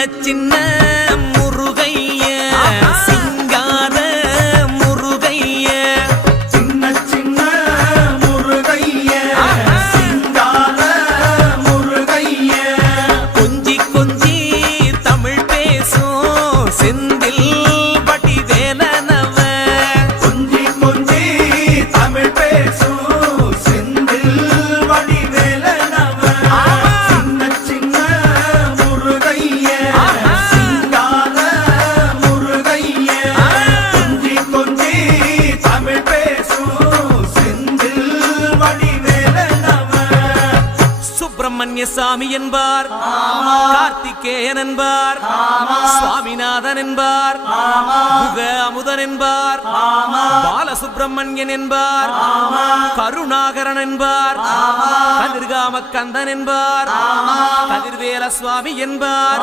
சின்ன முருகைய சிங்கார முருகைய சின்ன சின்ன முருகைய சிங்கார முருகைய கொஞ்சி கொஞ்சி தமிழ் பேசும் செந்தில் வடிவேலனவ கொஞ்சி கொஞ்சி தமிழ் பேசும் செந்தில் வடிவேலனவ சின்ன சின்ன முருகைய சிங்கார முருகைய கொஞ்சி கொஞ்சி தமிழ் பேசும் செந்தில் வடிவேலனவ சுப்பிரமணிய சாமி என்பார், கார்த்திகேயன் என்பார், சுவாமிநாதன் என்பார், முக அமுதன் என்பார், பாலசுப்பிரமணியன் என்பார், கருணாகரன் என்பார், கதிர்காம கந்தன் என்பார், கதிர்வேல சுவாமி என்பார்.